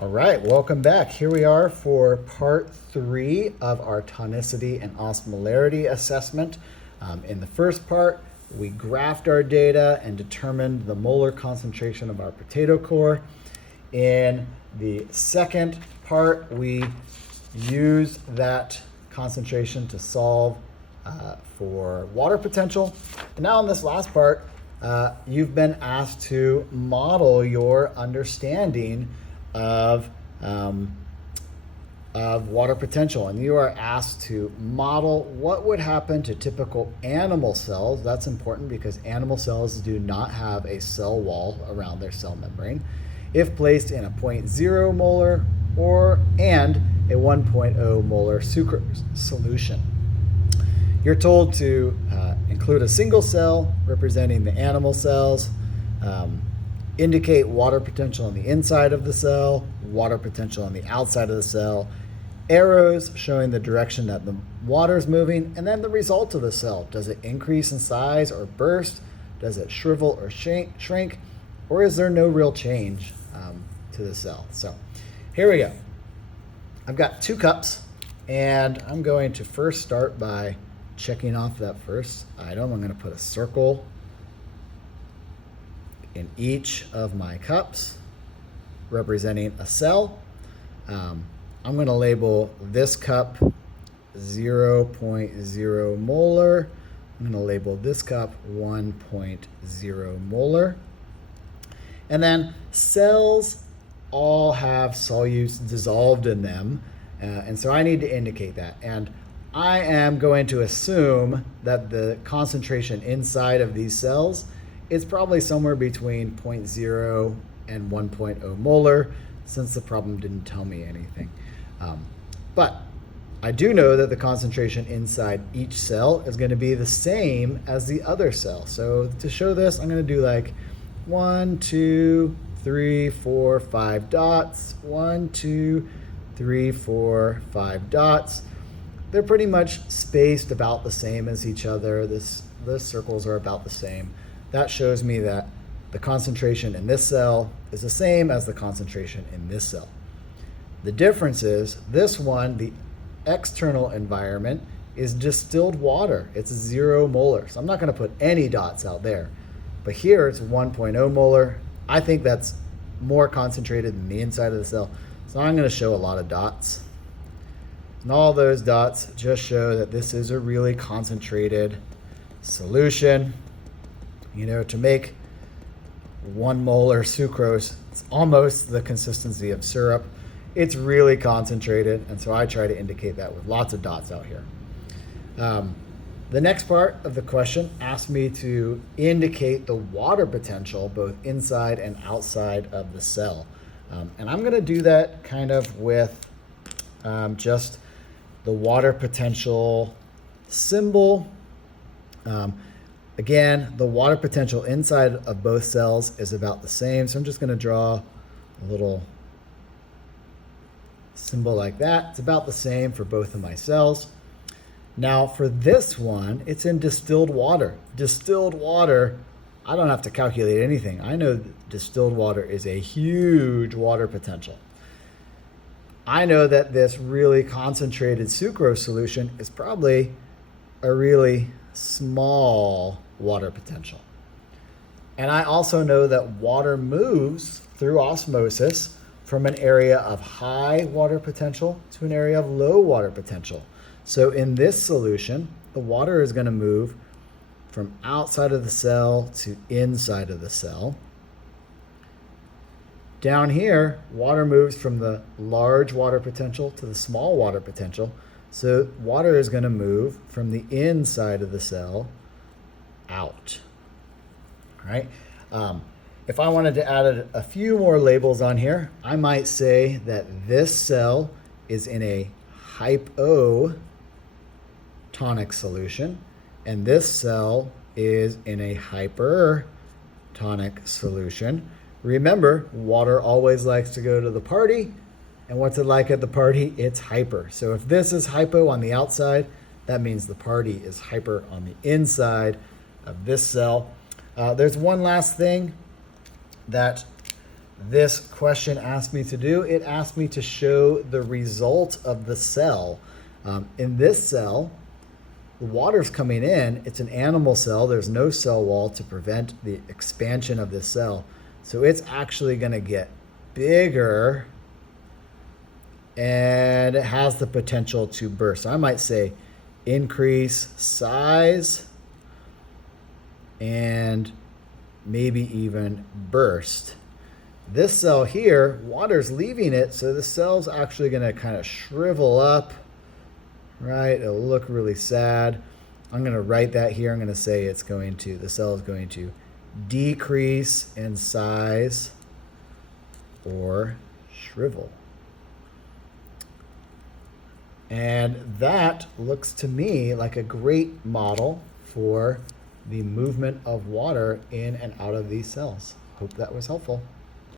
All right, welcome back. Here we are for part 3 of our tonicity and osmolarity assessment. In the first part, we graphed our data and determined the molar concentration of our potato core. In the second part, we used that concentration to solve for water potential. And now in this last part, you've been asked to model your understanding of water potential, and you are asked to model what would happen to typical animal cells. That's important because animal cells do not have a cell wall around their cell membrane if placed in a 0.0 molar and a 1.0 molar sucrose solution. You're told to include a single cell representing the animal cells, indicate water potential on the inside of the cell, water potential on the outside of the cell, arrows showing the direction that the water is moving, and then the result of the cell. Does it increase in size or burst? Does it shrivel or shrink? Or is there no real change to the cell? So here we go. I've got 2 cups, and I'm going to first start by checking off that first item. I'm going to put a circle in each of my cups representing a cell. I'm going to label this cup 0.0 molar. I'm going to label this cup 1.0 molar. And then cells all have solutes dissolved in them, and so I need to indicate that. And I am going to assume that the concentration inside of these cells is probably somewhere between 0.0 and 1.0 molar, since the problem didn't tell me anything. But I do know that the concentration inside each cell is going to be the same as the other cell. So to show this, I'm going to do like 1, 2, 3, 4, 5 dots. 1, 2, 3, 4, 5 dots. They're pretty much spaced about the same as each other. The circles are about the same. That shows me that the concentration in this cell is the same as the concentration in this cell. The difference is this one, the external environment, is distilled water. It's 0 molar. So I'm not going to put any dots out there. But here it's 1.0 molar. I think that's more concentrated than the inside of the cell. So I'm going to show a lot of dots. And all those dots just show that this is a really concentrated solution. You know, to make 1 molar sucrose, it's almost the consistency of syrup. It's really concentrated, and so I try to indicate that with lots of dots out here. The next part of the question asked me to indicate the water potential both inside and outside of the cell. And I'm going to do that kind of with just the water potential symbol. Again, the water potential inside of both cells is about the same. So I'm just going to draw a little symbol like that. It's about the same for both of my cells. Now for this one, it's in distilled water. Distilled water, I don't have to calculate anything. I know distilled water is a huge water potential. I know that this really concentrated sucrose solution is probably a really small water potential. And I also know that water moves through osmosis from an area of high water potential to an area of low water potential. So in this solution, the water is going to move from outside of the cell to inside of the cell. Down here, water moves from the large water potential to the small water potential. So water is going to move from the inside of the cell out. All right. If I wanted to add a few more labels on here, I might say that this cell is in a hypotonic solution, and this cell is in a hypertonic solution. Remember, water always likes to go to the party. And what's it like at the party? It's hyper. So if this is hypo on the outside, that means the party is hyper on the inside of this cell. There's one last thing that this question asked me to do? It asked me to show the result of the cell. In this cell, the water's coming in. It's an animal cell. There's no cell wall to prevent the expansion of this cell. So it's actually going to get bigger, and it has the potential to burst. I might say increase size and maybe even burst. This cell here, water's leaving it, so the cell's actually going to kind of shrivel up, right? It'll look really sad. I'm going to write that here. I'm going to say the cell is going to decrease in size or shrivel. And that looks to me like a great model for the movement of water in and out of these cells. Hope that was helpful.